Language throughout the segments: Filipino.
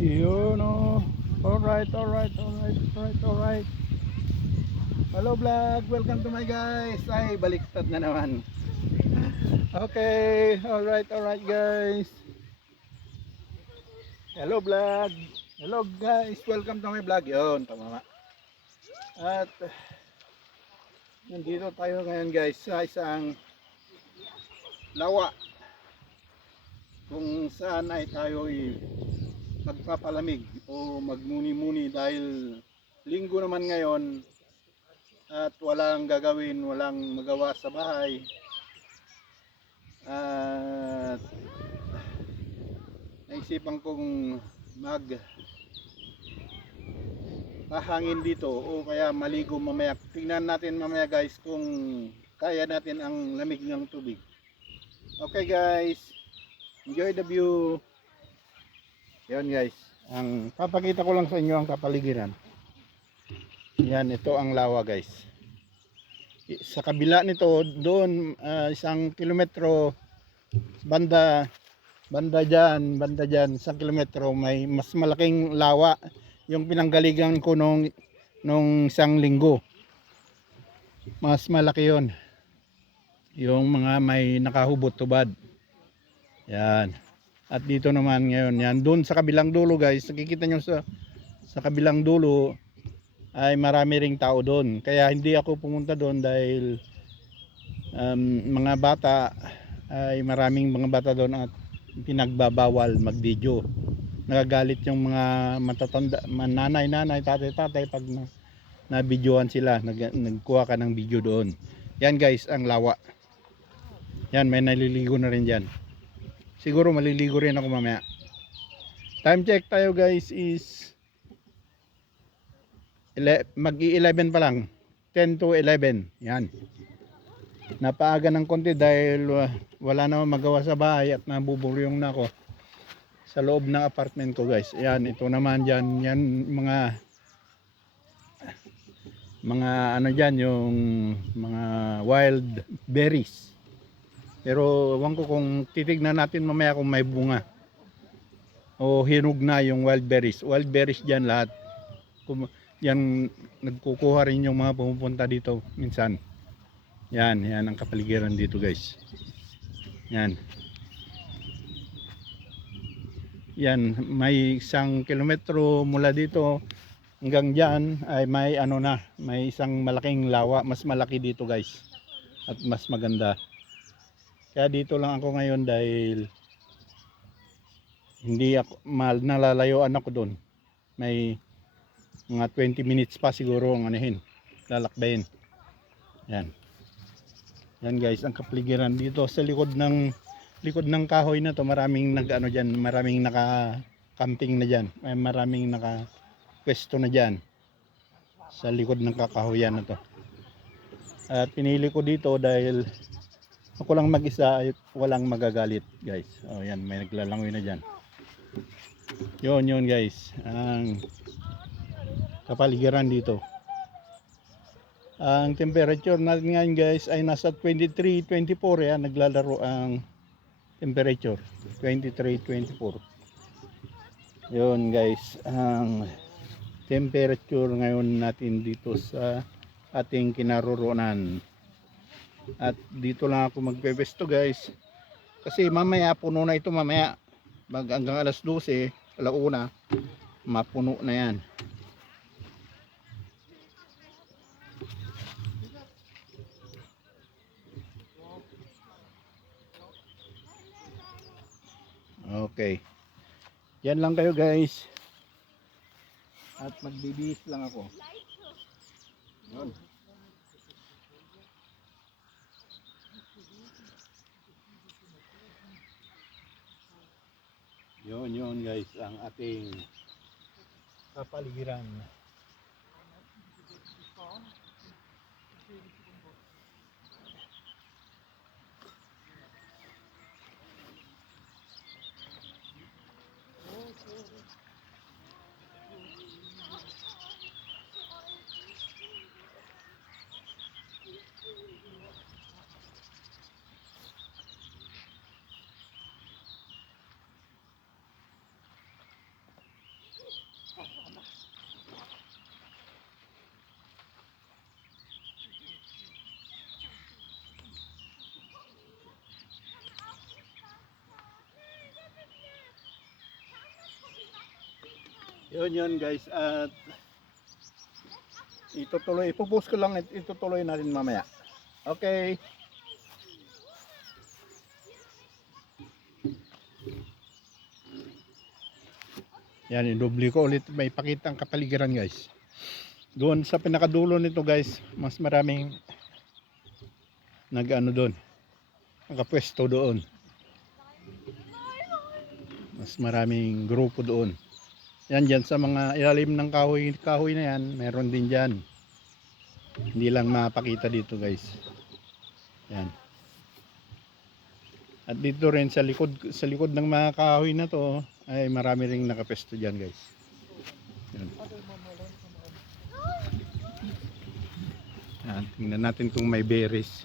Yun oh. Alright. Hello vlog, welcome to my guys. Ay, baliktad na naman. Okay, alright guys. Hello vlog. Hello guys, welcome to my vlog. Yun, tama. At nandito tayo ngayon guys sa isang lawa kung saan ay tayo magpapalamig o magmuni-muni dahil linggo naman ngayon at walang gagawin, walang magawa sa bahay. At naisipan kong pahangin dito o kaya maligo mamaya. Tingnan natin mamaya guys kung kaya natin ang lamig ng tubig. Okay guys, enjoy the view. Yan guys, ang papakita ko lang sa inyo ang kapaligiran. Yan, ito ang lawa guys. Sa kabila nito doon, 1 kilometro banda dyan 1 kilometro may mas malaking lawa yung pinanggaligan ko nung isang linggo. Mas malaki yon, yung mga may nakahubot tubad. Yan. At dito naman ngayon, yan doon sa kabilang dulo guys, nakikita nyo sa kabilang dulo ay marami ring tao doon. Kaya hindi ako pumunta doon dahil mga bata, ay maraming mga bata doon at pinagbabawal mag-video. Nagagalit yung mga matatanda, nanay, tatay pag na-videoan sila, nagkuha ka ng video doon. Yan guys, ang lawa. Yan, may naliligo na rin dyan. Siguro maliligo rin ako mamaya. Time check tayo guys is mag-11 pa lang, 10 to 11. Yan, napaaga ng konti dahil wala naman magawa sa bahay at nabuburyong na ako sa loob ng apartment ko guys. Yan, ito naman dyan, yan mga ano dyan, yung mga wild berries. Pero ewan ko kung titignan natin mamaya kung may bunga o hinog na yung wild berries dyan lahat. Yan, nagkukuha rin yung mga pumupunta dito minsan. Yan ang kapaligiran dito guys. Yan, may 1 kilometro mula dito hanggang dyan ay may may isang malaking lawa. Mas malaki dito guys at mas maganda. Kaya dito lang ako ngayon dahil hindi ako nalalayuan ako doon. May mga 20 minutes pa siguro ang lalakbayin. Yan guys, ang kapaligiran dito sa likod ng kahoy na to. Maraming maraming naka-camping na diyan. May maraming naka-pwesto na diyan sa likod ng kakahoyan na to. At pinili ko dito dahil ako lang mag-isa ay walang magagalit guys. Oh, yan, may naglalangoy na diyan. Yun guys, ang kapaligiran dito. Ang temperature natin ngayon guys ay nasa 23, 24. Yan, naglalaro ang temperature 23, 24. Yun guys, ang temperature ngayon natin dito sa ating kinaroroonan. At dito lang ako magpepesto guys kasi mamaya puno na ito. Mamaya hanggang alas 12, alauna, mapuno na yan. Okay, yan lang kayo guys at magbibihis lang ako. Yun guys, ang ating kapaligiran. Yun guys, at ipopost ko lang, itutuloy natin mamaya. Okay. Yan, i-double ko ulit, may pakita ang kapaligiran guys. Doon sa pinakadulo nito guys, mas maraming nag-ano doon, nakapwesto doon. Mas maraming grupo doon. Yan dyan sa mga ilalim ng kahoy na yan, meron din dyan. Hindi lang mapakita dito guys. Yan. At dito rin sa likod ng mga kahoy na to ay marami ring nakapesto dyan guys. Yan. Yan. Tingnan natin kung may berries.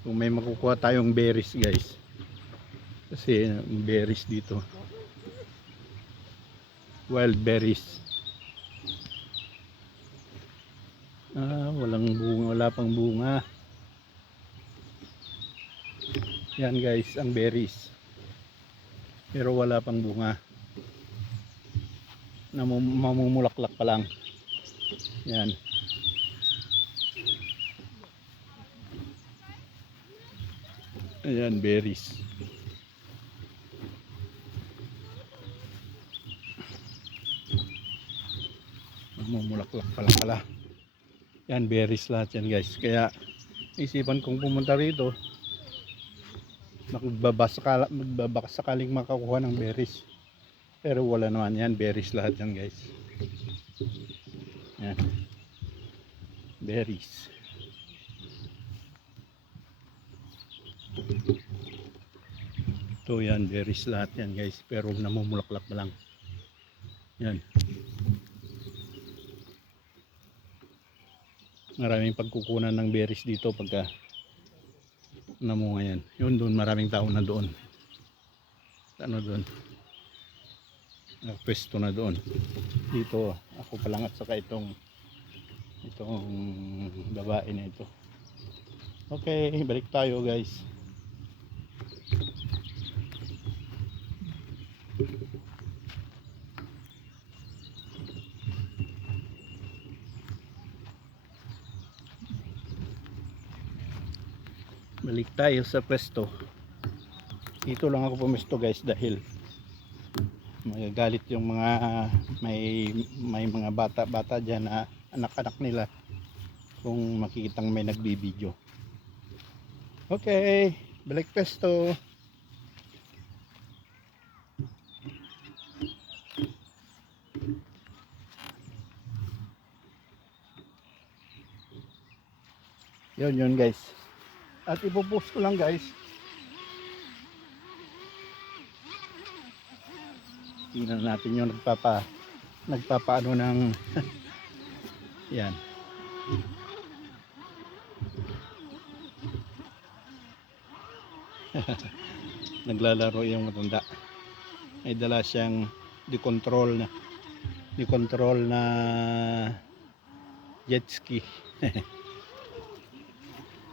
Kung may makukuha tayong berries guys. Kasi berries dito. Wild berries. Walang bunga, wala pang bunga. Yan guys, ang berries. Pero wala pang bunga. Mamumulaklak pa lang. Yan. Ayan, berries. Mamumulaklak pa lang pala. Yan, berries lahat yan guys. Kaya isipan kong pumunta rito, magbabaka sakaling makakuha ng berries. Pero wala naman yan, berries lahat yan guys. Yan. Berries. Ito yan, berries lahat yan guys. Pero namumulaklak pa lang. Yan. Maraming pagkukunan ng berries dito pagka namunga yan. Yun doon, maraming tao na doon. Ano doon? Pwesto na doon. Dito ako pa lang at saka itong babae na ito. Okay, balik tayo guys. Balik tayo sa pwesto. Dito lang ako pumesto guys dahil magagalit yung mga may mga bata dyan na anak-anak nila kung makikitang may nagbibideo. Okay, balik pwesto. Yun guys. At ipopost ko lang guys. Tingnan natin yung nagpapaano ng yan. Naglalaro yung matanda. May dala siyang decontrol na jet ski.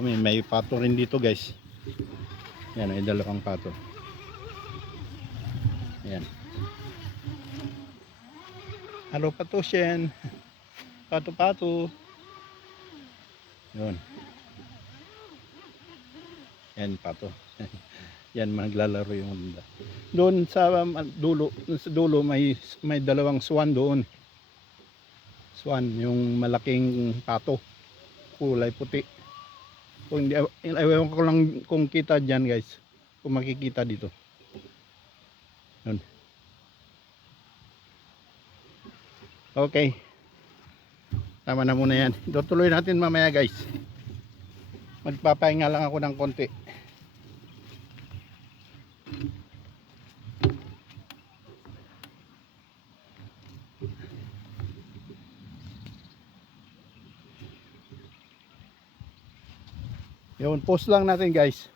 May pato rin dito guys. Yan, may dalawang pato. Yan. Hello pato Shen. Pato. Yun. Yan pato. Yan, maglalaro yung matanda. Doon sa dulo may dalawang swan doon. Swan, yung malaking pato. Kulay puti. Kung hindi, ewan ko lang kung kita dyan guys, kung makikita dito. Yun. Okay, tama na muna yan. Tutuloy natin mamaya guys. Magpapahinga lang ako ng konti. Yun, post lang natin guys.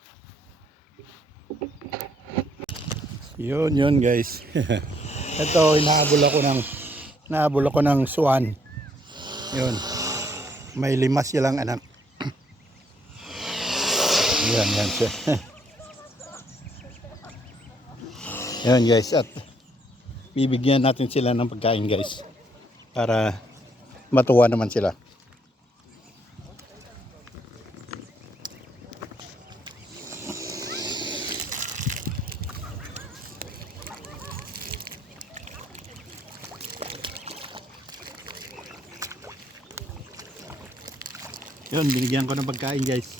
Yun guys. Ito, nahabol ako ng swan. Yun. May 5 silang anak. Yan siya. Yun guys, at bibigyan natin sila ng pagkain guys para matuwa naman sila. Yun, binigyan ko ng pagkain guys.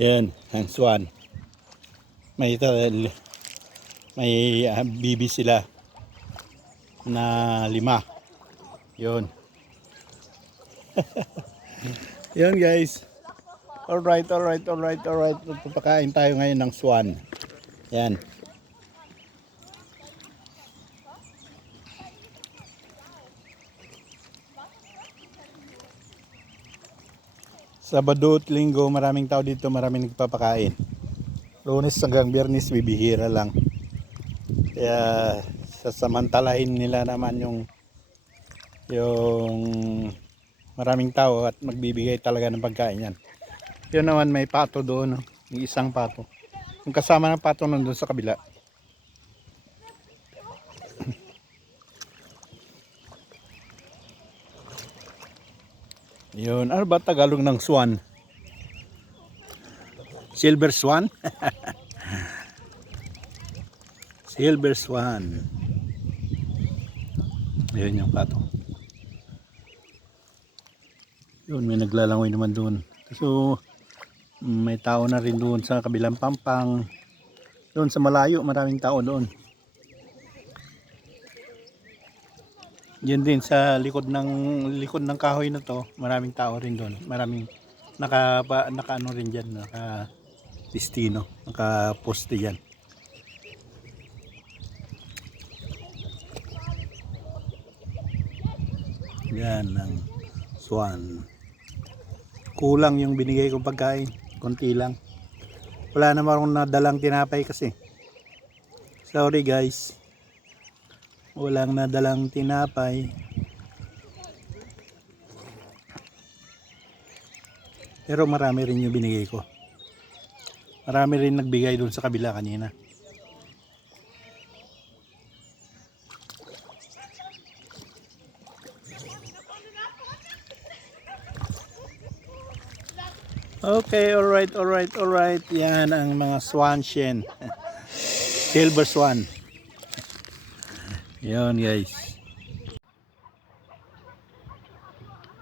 Yan, ang swan. May bibi sila na 5. Yun. Yun guys. Alright. Papakain tayo ngayon ng swan. Yan. Sabado at Linggo, maraming tao dito, maraming nagpapakain. Lunes hanggang Biyernes, bibihira lang. Kaya sasamantalahin nila naman yung maraming tao at magbibigay talaga ng pagkain yan. Yun naman, may pato doon, no? Yung isang pato. Yung kasama ng pato nandun sa kabila. Yun, ano ba Tagalog ng swan? Silver swan? Silver swan. Yun yung pato. Yun, may naglalangoy naman doon. So, may tao na rin doon sa kabilang pampang. Doon sa malayo, maraming tao doon. Yan din sa likod ng kahoy na to, maraming tao rin doon. Maraming naka ano rin diyan, naka destino, naka poste diyan. Yan ang swan. Kulang yung binigay kong pagkain, konti lang. Wala naman akong nadalang tinapay kasi. Sorry guys. Walang nadalang tinapay. Pero marami rin yung binigay ko. Marami rin nagbigay doon sa kabila kanina. Okay, alright. Yan ang mga swan shen. Silver swan. Yun guys.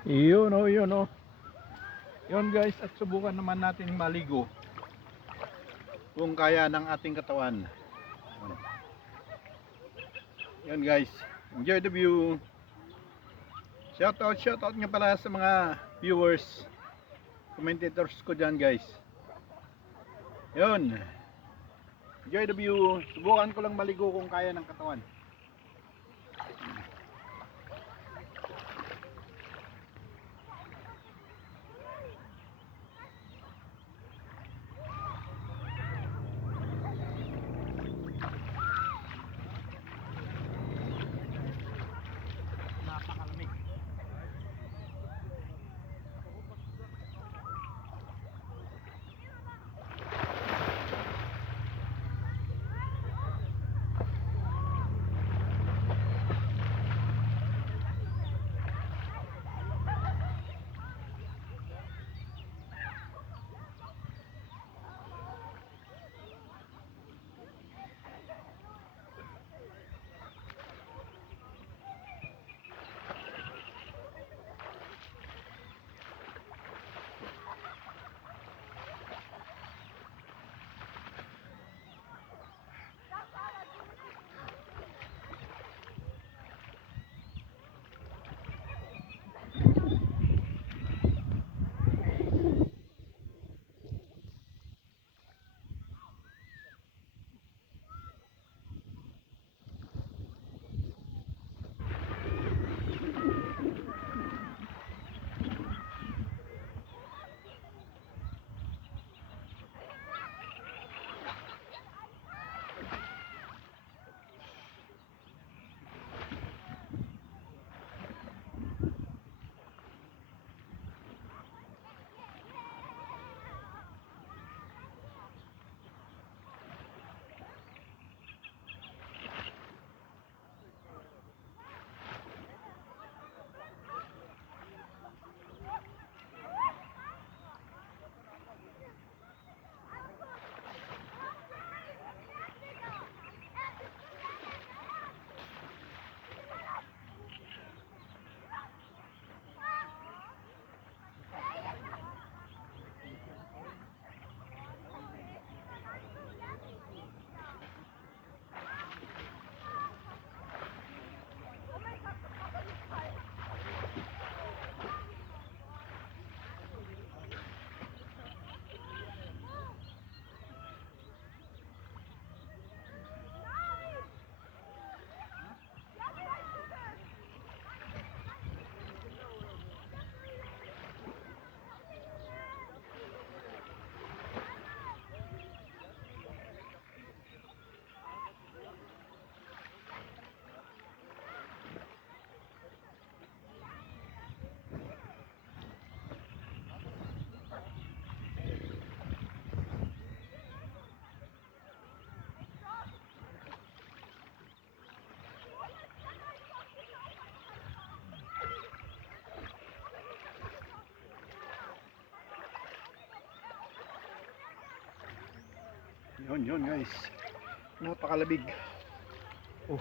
Yun oh. Yun guys, at subukan naman natin maligo kung kaya ng ating katawan. Yun guys, enjoy the view. Shout out nga pala sa mga viewers, commentators ko dyan guys. Yun, enjoy the view. Subukan ko lang maligo kung kaya ng katawan. Napakalamig. Yun guys. Napakalabig. Oh.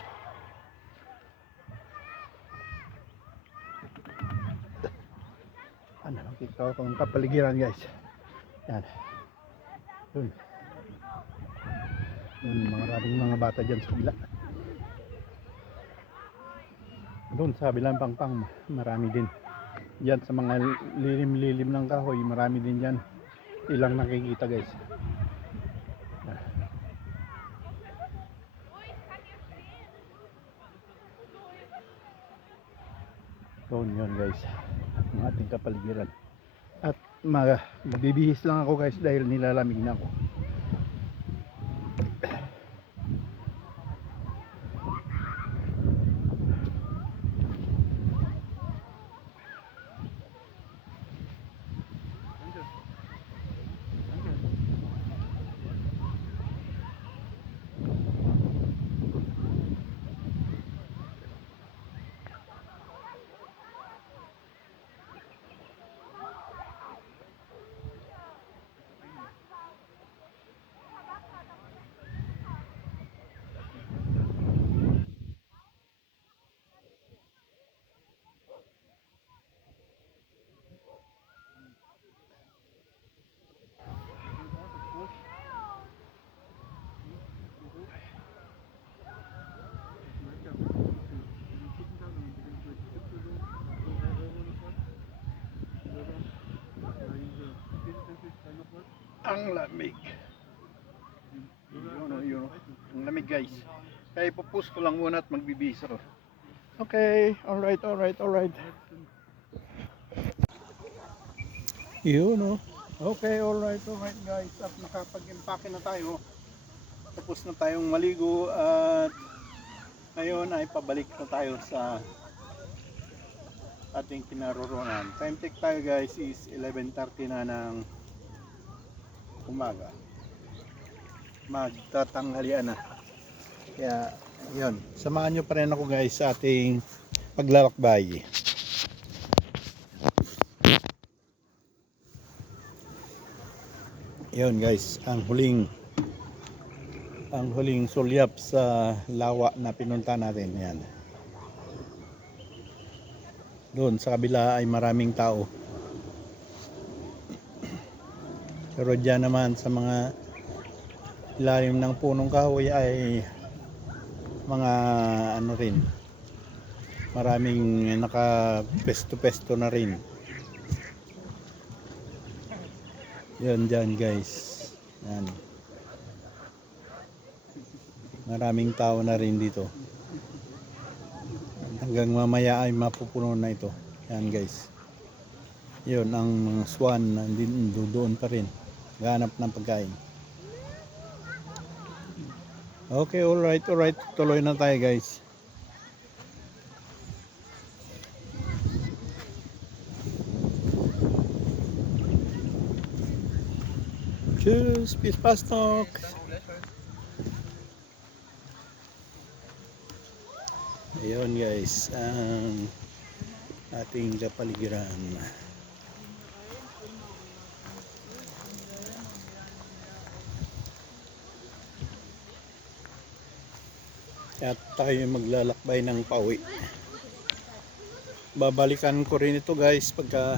Ano, nakita ko ang kapaligiran guys. Yan. Yun. Yun, maraming mga bata dyan sa kabila. Doon sa bilang pangpang, marami din. Yan sa mga lilim-lilim ng kahoy, marami din dyan. Ilang nakikita guys. Doon yun guys, ang ating kapaligiran. At magbibihis lang ako guys dahil nilalamig na ako. Ang lamig. Yun. Ang lamig guys. Kaya ipupus ko lang muna at magbibihis ako. Okay, alright. Yun o. Okay, alright guys. At nakapag-impake na tayo. Tapos na tayong maligo at ngayon ay pabalik na tayo sa ating kinaroroonan. Time check tayo guys is 11:30 na ng umaga. Magtatanghalian na. Kaya yun, samahan nyo pa rin ako guys sa ating paglalakbay. Yun guys, ang huling sulyap sa lawa na pinunta natin. Yan. Doon sa kabila ay maraming tao. Pero dyan naman sa mga ilalim ng punong kahoy ay mga ano rin, maraming naka-pesto-pesto na rin. Yan dyan guys. Yan. Maraming tao na rin dito. Hanggang mamaya ay mapupuno na ito. Yan guys. Yun ang mga swan doon pa rin. Ganap ng pagkain. Okay, alright. Tuloy na tayo guys. Tschüss, bis pastok. Ayun guys, ang ating kapaligiran. At tayo maglalakbay ng pauwi. Babalikan ko rin ito guys pagka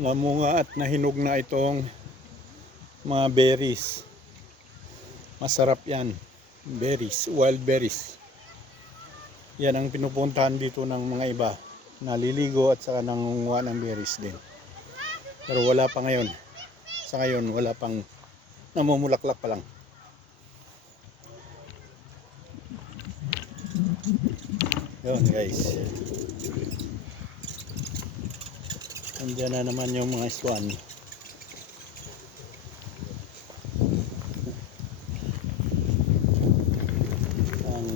namunga at nahinog na itong mga berries. Masarap yan. Berries, wild berries. Yan ang pinupuntahan dito ng mga iba. Naliligo at saka nangunguha ng berries din. Pero wala pa ngayon. Sa ngayon wala pang, namumulaklak pa lang. Yun guys. Andiyan na naman yung mga swan. Ang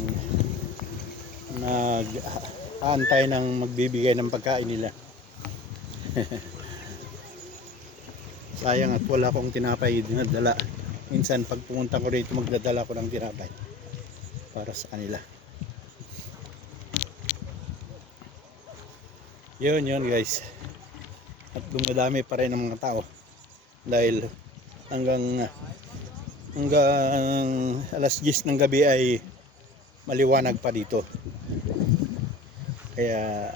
nag-aantay ng magbibigay ng pagkain nila. Sayang at wala akong tinapay dinadala. Minsan pag pumunta ko rito magdadala ko ng tinapay para sa kanila. Yun guys. At dumadami pa rin ang mga tao dahil hanggang hanggang alas 10 ng gabi ay maliwanag pa dito. Kaya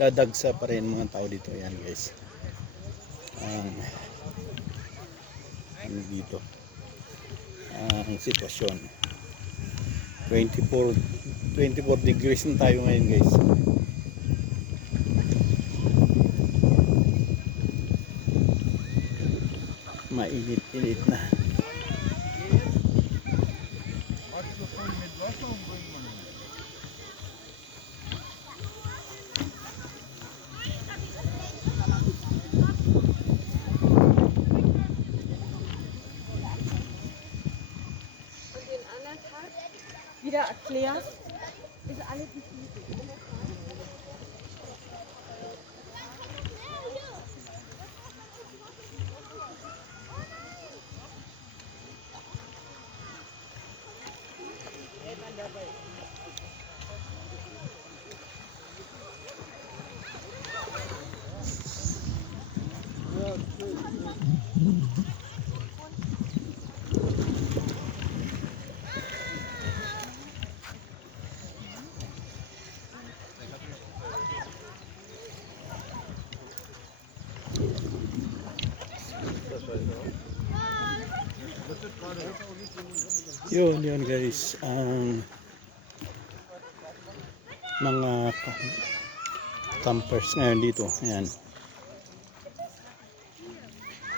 dadagsa pa rin mga tao dito. Yan guys. Ano dito? Ang sitwasyon. 24 degrees na tayo ngayon guys. Mainit-init na. Wieder erklärt, ist alles nicht easy. Yun guys, ang mga campers ngayon dito. Ayan.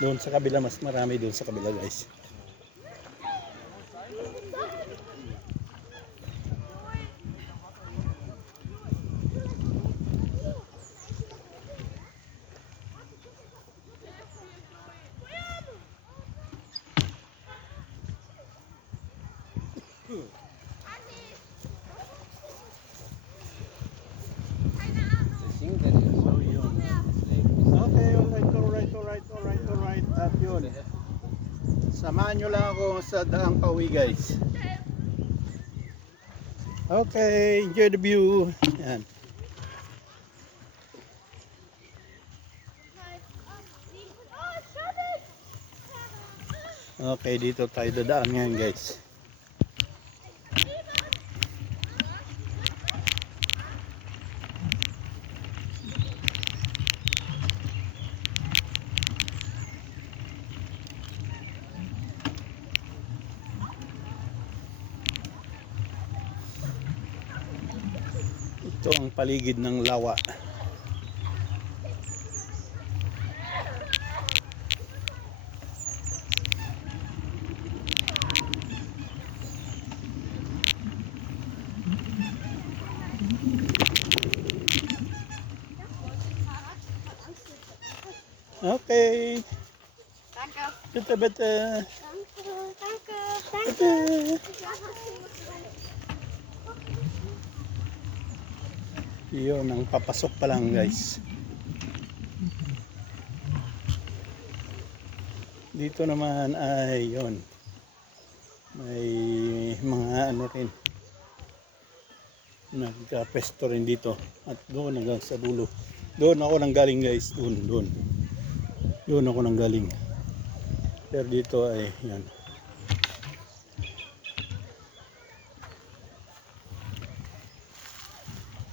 Doon sa kabila, mas marami doon sa kabila guys. Okay, alright. At yun. Samahan nyo lang ako sa daang pauwi guys. Okay, enjoy the view. Yan. Okay, dito tayo dadaan ngayon guys. Ito ang paligid ng lawa. Okay. Danke. Bitte, bitte. Danke. Bitte. Yun, ang papasok pa lang guys. Dito naman ay yun. May mga ano rin. Nagka-pesto rin dito. At doon hanggang sa dulo. Doon ako nang galing guys. Doon. Doon ako nang galing. Pero dito ay yan.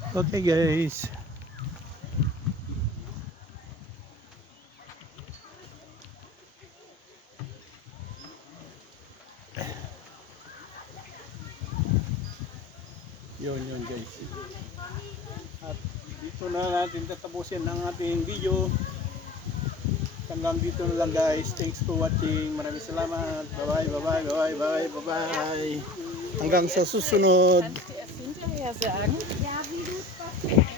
Okay guys. Yun guys. At dito na natin tatapusin ang ating video. Hanggang dito na lang guys. Thanks for watching. Maraming salamat. Bye. Hanggang sa susunod. Kannst du erst hinterher sagen? Ja, wie du es